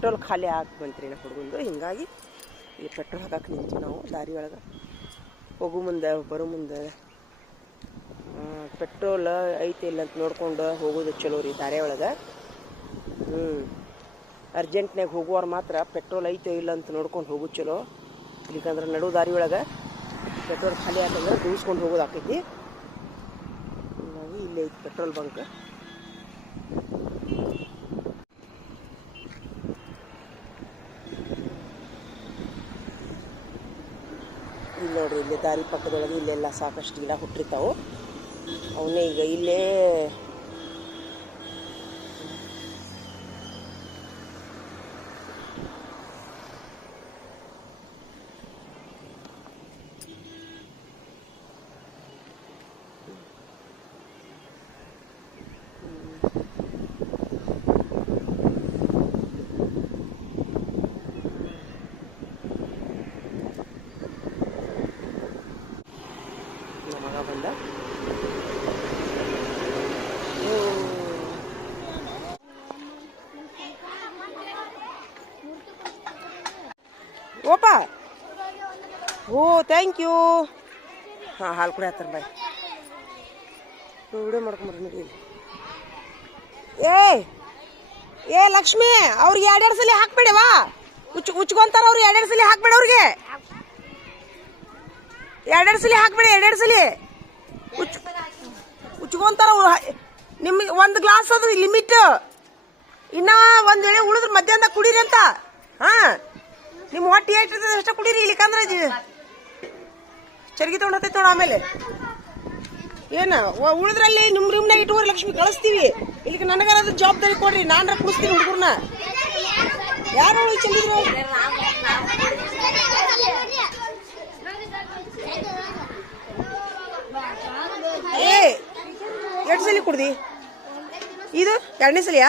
Petrol ಖಾಲಿ ಆಗಿ ಬಂತ್ರಿ ನಾ ಹುಡುಗಂದು. ಹಿಂಗಾಗಿ ಈ ಪೆಟ್ರೋಲ್ ಹಾಕಕ್ಕೆ ನಿಂತೀವಿ ನಾವು ದಾರಿ ಒಳಗೆ. ಹೋಗು ಮುಂದೆ, ಬರೋ ಮುಂದೆ. ಪೆಟ್ರೋಲ್ ಐತಿ ಇಲ್ಲ ಅಂತ ನೋಡ್ಕೊಂಡು ಹೋಗೋದು ಚಲೋ ರೀ ದಾರಿ ಒಳಗೆ. ಹ್ಞೂ ಅರ್ಜೆಂಟ್ನಾಗ ಹೋಗುವವ್ರು ಮಾತ್ರ ಪೆಟ್ರೋಲ್ ಐತೋ ಇಲ್ಲ ಅಂತ ನೋಡ್ಕೊಂಡು ಹೋಗೋದು ಚಲೋ. ಇಲ್ಲಿಕಂದ್ರೆ ನಡು ದಾರಿ ಒಳಗೆ ಪೆಟ್ರೋಲ್ ಖಾಲಿ ಆತಂದ್ರೆ ದೂಸ್ಕೊಂಡು ಹೋಗೋದು ಆಕೈತಿ. ಹೀಗಾಗಿ ಇಲ್ಲೇ ಐತಿ ಪೆಟ್ರೋಲ್ ಬಂಕ್. ಇಲ್ಲಿ ನೋಡ್ರಿ ಇಲ್ಲಿ ದಾರಿ ಪಕ್ಕದೊಳಗೆ ಇಲ್ಲೆಲ್ಲ ಸಾಕಷ್ಟು ಗಿಡ ಹುಟ್ಟಿರ್ತಾವು. ಅವನ್ನೇ ಈಗ ಇಲ್ಲೇ ಓಪ. ಓ ಥ್ಯಾಂಕ್ ಯು ಹಾಂ, ಹಾಲು ಕುಡಿ, ಹತ್ತಾರ ಬಾಯ್. ವಿಡಿಯೋ ಮಾಡ್ಕೊಂಬರ್ರಿ ನೋಡಿ ಏ ಏ, ಲಕ್ಷ್ಮಿ, ಅವ್ರಿಗೆ ಎರಡೆರಡು ಸಲ ಹಾಕ್ಬೇಡವಾ ಉಚ್ ಉಚ್ಕೊಂತಾರ ಅವ್ರು ಎರಡೆರಡು ಸಲ ಹಾಕ್ಬೇಡ ಅವ್ರಿಗೆ. ಎರಡೆರಡು ಸಲ ಹಾಕ್ಬೇಡಿ, ಎರಡೆರಡು ಸಲ. ಉಚ್, ಉಚ್ಕೊಂತಾರ ನಿಮಗೆ ಒಂದು ಗ್ಲಾಸ್ ಅದು ಲಿಮಿಟ್. ಇನ್ನ ಒಂದು ವೇಳೆ ಉಳಿದ್ರೆ ಮಧ್ಯಾಹ್ನ ಕುಡೀರಿ ಅಂತ. ಹಾ. ನಿಮ್ಮ ಹೊಟ್ಟೆ ಏಟಿರ್ತದೆ ಅಷ್ಟೇ ಕುಡೀರಿ ಇಲ್ಲಿಕಂದ್ರೆ ಚರ್ಗಿ ತೊಗೊಂಡತೈತೆ ನೋಡ ಆಮೇಲೆ. ಏನ ಉಳಿದ್ರಲ್ಲಿ ನಿಮ್ ರೂಮ್ನಾಗ ಇಟ್ಟುವರೆ ಲಕ್ಷ್ಮಿ, ಕಳಿಸ್ತೀವಿ. ಇಲ್ಲಿಗೆ ನನಗಾರ ಜವಾಬ್ದಾರಿ ಕೊಡ್ರಿ, ನಾನ್ರ ಕುಡಿಸ್ತೀನಿ ಹುಡುಗರ್ನ. ಯಾರು ಚೆಲ್ಲಿದ್ರು ಏ ಎರಡು ಸಲ ಕುಡ್ದಿ? ಇದು ಎರಡನೇ ಸಲಿಯಾ?